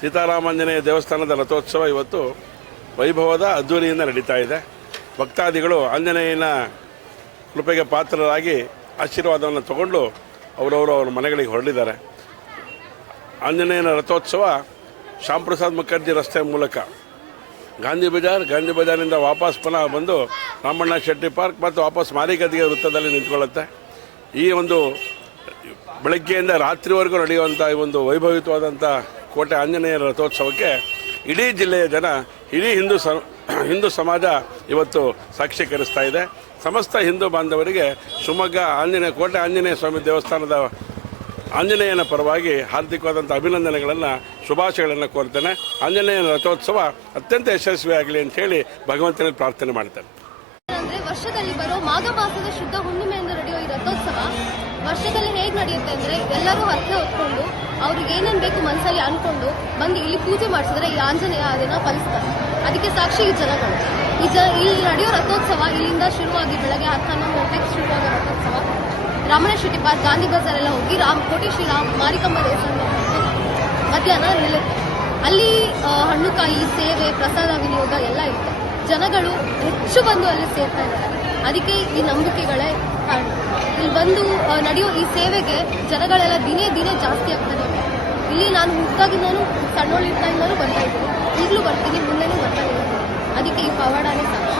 ಸೀತಾರಾಮಾಂಜನೇಯ ದೇವಸ್ಥಾನದ ರಥೋತ್ಸವ ಇವತ್ತು ವೈಭವದ ಅದ್ದೂರಿಯಿಂದ ನಡೀತಾ ಇದೆ. ಭಕ್ತಾದಿಗಳು ಆಂಜನೇಯನ ಕೃಪೆಗೆ ಪಾತ್ರರಾಗಿ ಆಶೀರ್ವಾದವನ್ನು ತಗೊಂಡು ಅವರವರು ಅವರ ಮನೆಗಳಿಗೆ ಹೊರಳಿದ್ದಾರೆ. ಆಂಜನೇಯನ ರಥೋತ್ಸವ ಶ್ಯಾಮ್ ಪ್ರಸಾದ್ ಮುಖರ್ಜಿ ರಸ್ತೆ ಮೂಲಕ. ಗಾಂಧಿ ಬಜಾರ್, ಗಾಂಧಿ ಬಜಾರಿಂದ ವಾಪಸ್ ಪುನಃ ಬಂದು ರಾಮಣ್ಣ ಶೆಟ್ಟಿ ಪಾರ್ಕ್ ಮತ್ತು ವಾಪಸ್ ಮಾರಿಗದಿಗೆ ವೃತ್ತದಲ್ಲಿ ನಿಂತ್ಕೊಳ್ಳುತ್ತೆ. ಈ ಒಂದು ಬೆಳಗ್ಗೆಯಿಂದ ರಾತ್ರಿವರೆಗೂ ನಡೆಯುವಂಥ ಈ ಒಂದು ವೈಭವಿತವಾದಂಥ ಕೋಟೆ ಆಂಜನೇಯ ರಥೋತ್ಸವಕ್ಕೆ ಇಡೀ ಜಿಲ್ಲೆಯ ಜನ ಇಡೀ ಹಿಂದೂ ಹಿಂದೂ ಸಮಾಜ ಇವತ್ತು ಸಾಕ್ಷೀಕರಿಸ್ತಾ ಇದೆ. ಸಮಸ್ತ ಹಿಂದೂ ಬಾಂಧವರಿಗೆ ಶಿವಮೊಗ್ಗ ಆಂಜನೇಯ, ಕೋಟೆ ಆಂಜನೇಯ ಸ್ವಾಮಿ ದೇವಸ್ಥಾನದ ಆಂಜನೇಯನ ಪರವಾಗಿ ಹಾರ್ದಿಕವಾದಂಥ ಅಭಿನಂದನೆಗಳನ್ನು, ಶುಭಾಶಯಗಳನ್ನು ಕೋರ್ತೇನೆ. ಆಂಜನೇಯನ ರಥೋತ್ಸವ ಅತ್ಯಂತ ಯಶಸ್ವಿಯಾಗಲಿ ಅಂತ ಹೇಳಿ ಭಗವಂತನಲ್ಲಿ ಪ್ರಾರ್ಥನೆ ಮಾಡ್ತೇನೆ. ವರ್ಷದಲ್ಲಿ ಬರೋ ಮಾಘ ಮಾಸದ ಶುದ್ಧ ಹುಣ್ಣಿಮೆಯಿಂದ ನಡೆಯುವ ಈ ರಥೋತ್ಸವ ವರ್ಷದಲ್ಲಿ ಹೇಗೆ ನಡೆಯುತ್ತೆ ಅಂದ್ರೆ ಎಲ್ಲರೂ ಹರಕೆ ಹೊತ್ಕೊಂಡು ಅವ್ರಿಗೆ ಏನೇನು ಬೇಕು ಮನಸ್ಸಲ್ಲಿ ಅನ್ಕೊಂಡು ಬಂದು ಇಲ್ಲಿ ಪೂಜೆ ಮಾಡಿಸಿದ್ರೆ ಈ ಆಂಜನೇಯ ಅದನ್ನ ಫಲಿಸ್ತಾರೆ. ಅದಕ್ಕೆ ಸಾಕ್ಷಿ ಈ ಜನಗಳು. ಈ ಜ ಇಲ್ಲಿ ನಡೆಯೋ ರಥೋತ್ಸವ ಇಲ್ಲಿಂದ ಶುರುವಾಗಿ ಬೆಳಗ್ಗೆ ಹತ್ತು ಹನ್ನೊಂದು ಗಂಟೆಗೆ ಶುರುವಾಗೋ ರಥೋತ್ಸವ. ರಮಣ ಶೆಟ್ಟಿ ಪಾರ್ಕ್ ಗಾಂಧಿ ಬಜಾರ್ ಎಲ್ಲ ಹೋಗಿ ರಾಮ್ ಕೋಟಿ ಶ್ರೀರಾಮ್ ಮಾರಿಕಂಬ ದೇವಸ್ಥಾನ ಮಧ್ಯಾಹ್ನ ನಿಲ್ಲುತ್ತೆ ಅಲ್ಲಿ ಹಣ್ಣುಕಾಯಿ ಸೇವೆ, ಪ್ರಸಾದ, ವಿನಿಯೋಗ ಎಲ್ಲ ಇರುತ್ತೆ. ಜನಗಳು ಹೆಚ್ಚು ಬಂದು ಅಲ್ಲಿ ಸೇರ್ತಾ ಇದ್ದಾರೆ. ಅದಕ್ಕೆ ಈ ನಂಬಿಕೆಗಳೇ ಕಾರಣ. ಇಲ್ಲಿ ಬಂದು ನಡೆಯೋ ಈ ಸೇವೆಗೆ ಜನಗಳೆಲ್ಲ ದಿನೇ ದಿನೇ ಜಾಸ್ತಿ ಆಗ್ತಾರೆ. ಇಲ್ಲಿ ನಾನು ಹುಟ್ಟಾಗಿದ್ದಾನು ಸಣ್ಣೋಳಿದ್ದಾಗಿಂದಲೂ ಬರ್ತಾ ಇದ್ದೀನಿ. ಈಗಲೂ ಬರ್ತೀನಿ, ಮುಂದೆನೂ ಬರ್ತಾ ಇದ್ದೀನಿ. ಅದಕ್ಕೆ ಈ ಪವಾಡನೇ ಸಾಕ್ಷಿ.